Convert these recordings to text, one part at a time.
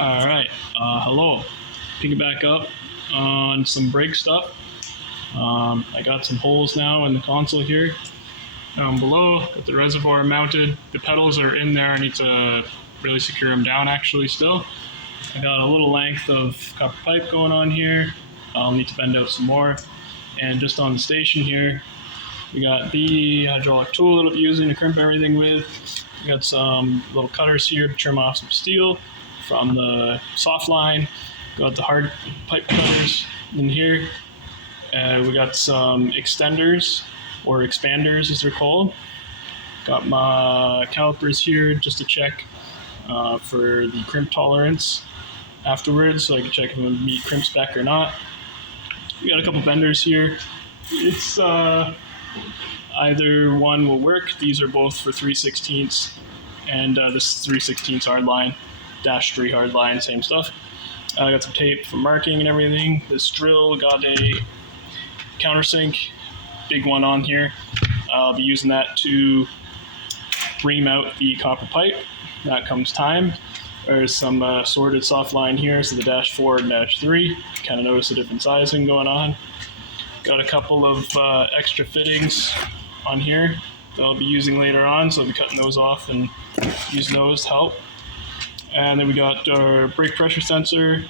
All right. Hello. Picking back up on some brake stuff. I got some holes now in the console here. Down below, got the reservoir mounted. The pedals are in there. I need to really secure them down actually still. I got a little length of copper pipe going on here. I'll need to bend out some more. And just on the station here, we got the hydraulic tool that I'll be using to crimp everything with. We got some little cutters here to trim off some steel from the soft line. Got the hard pipe cutters in here. We got some extenders, or expanders as they're called. Got my calipers here just to check for the crimp tolerance afterwards, so I can check if it would meet crimp spec or not. We got a couple benders here. It's either one will work. These are both for 3/16, and this is 3/16 hard line, -3 hard line, same stuff. I got some tape for marking and everything. This drill got a countersink, big one on here. I'll be using that to ream out the copper pipe. That comes time. There's some sorted soft line here, so the -4 and -3. Kind of notice a different sizing going on. Got a couple of extra fittings on here that I'll be using later on, so I'll be cutting those off and using those to help. And then we got our brake pressure sensor.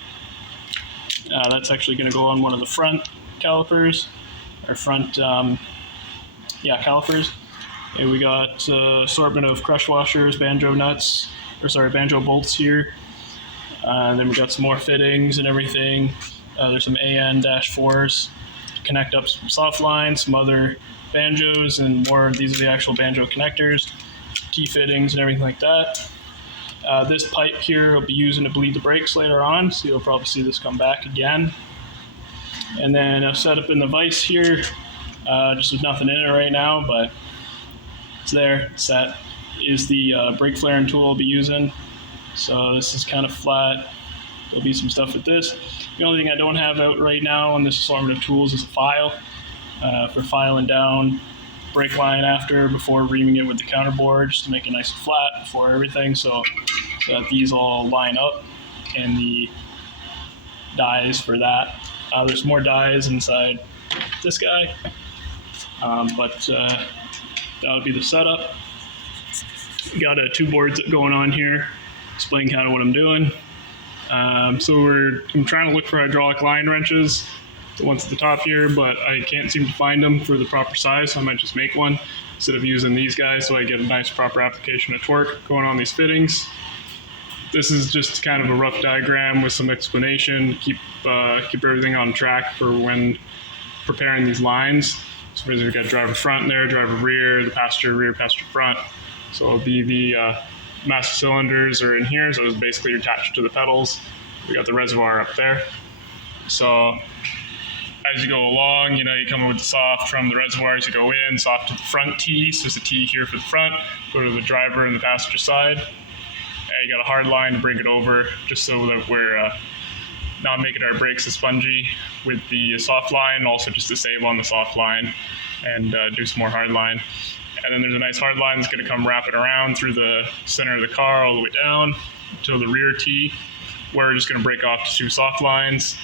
That's actually going to go on one of the front calipers, or front calipers. And we got assortment of crush washers, banjo bolts here. And then we got some more fittings and everything. There's some AN-4s to connect up some soft lines, some other banjos, and more. These are the actual banjo connectors, T-fittings and everything like that. This pipe here I'll be using to bleed the brakes later on, so you'll probably see this come back again. And then I've set up in the vise here, just with nothing in it right now, but it's there, it's set. Is the brake flaring tool I'll be using. So this is kind of flat. There'll be some stuff with this. The only thing I don't have out right now on this assortment of tools is a file for filing down brake line before reaming it with the counterboard, just to make it nice and flat before everything, so that these all line up, and the dies for that. There's more dies inside this guy, but that would be the setup. Got two boards going on here, explain kind of what I'm doing. So I'm trying to look for hydraulic line wrenches, the ones at the top here, but I can't seem to find them for the proper size, so I might just make one instead of using these guys, so I get a nice proper application of torque going on these fittings. This is just kind of a rough diagram with some explanation, keep everything on track for when preparing these lines. So we've got driver front there, driver rear, the passenger rear, passenger front. So it'll be the master cylinders are in here, so it's basically attached to the pedals. We got the reservoir up there. So as you go along, you come in with the soft from the reservoirs, you go in, soft to the front T, so there's a T here for the front, go to the driver and the passenger side. You got a hard line to bring it over, just so that we're not making our brakes as spongy with the soft line, also just to save on the soft line and do some more hard line. And then there's a nice hard line that's going to come wrapping around through the center of the car all the way down to the rear T. We're just going to break off to 2 soft lines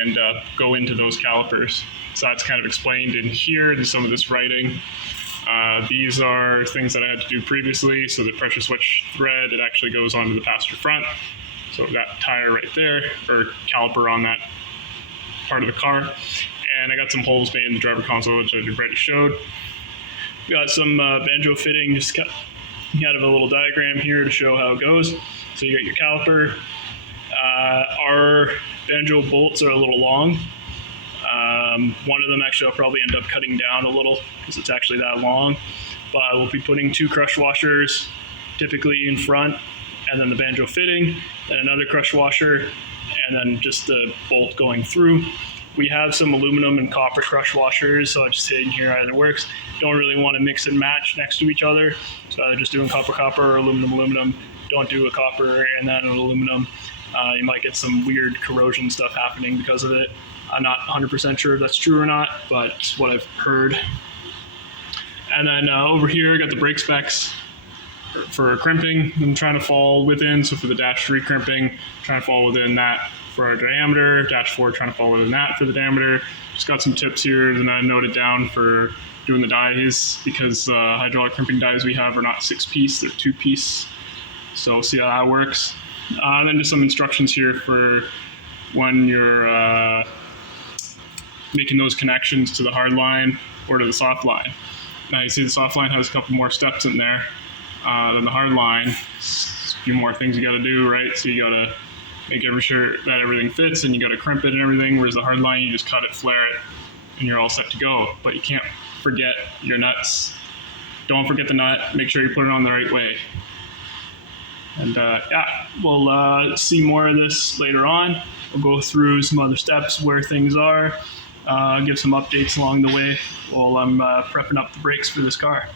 and go into those calipers. So that's kind of explained in here in some of this writing. These are things that I had to do previously. So the pressure switch thread, it actually goes onto the passenger front. So that tire right there, or caliper on that part of the car. And I got some holes made in the driver console, which I already showed. Got some banjo fitting, just cut out of a little diagram here to show how it goes. So you got your caliper. Our banjo bolts are a little long. One of them actually I'll probably end up cutting down a little because it's actually that long. But we'll be putting 2 crush washers typically in front, and then the banjo fitting, then another crush washer, and then just the bolt going through. We have some aluminum and copper crush washers, so I just hit in here, either works. Don't really want to mix and match next to each other, so either just doing copper or aluminum. Don't do a copper and then an aluminum. You might get some weird corrosion stuff happening because of it. I'm not 100% sure if that's true or not, but it's what I've heard. And then over here, I got the brake specs for crimping, I'm trying to fall within. So for the dash 3 crimping, trying to fall within that for our diameter. Dash 4 trying to fall within that for the diameter. Just got some tips here that I noted down for doing the dies, because hydraulic crimping dies we have are not 6-piece, they're 2-piece. So we'll see how that works. And then just some instructions here for when you're making those connections to the hard line or to the soft line. Now you see the soft line has a couple more steps in there than the hard line. A few more things you got to do, right? So you got to make sure that everything fits, and you got to crimp it and everything. Whereas the hard line, you just cut it, flare it, and you're all set to go. But you can't forget your nuts. Don't forget the nut. Make sure you put it on the right way. And yeah, we'll see more of this later on. We'll go through some other steps, where things are, give some updates along the way while I'm prepping up the brakes for this car.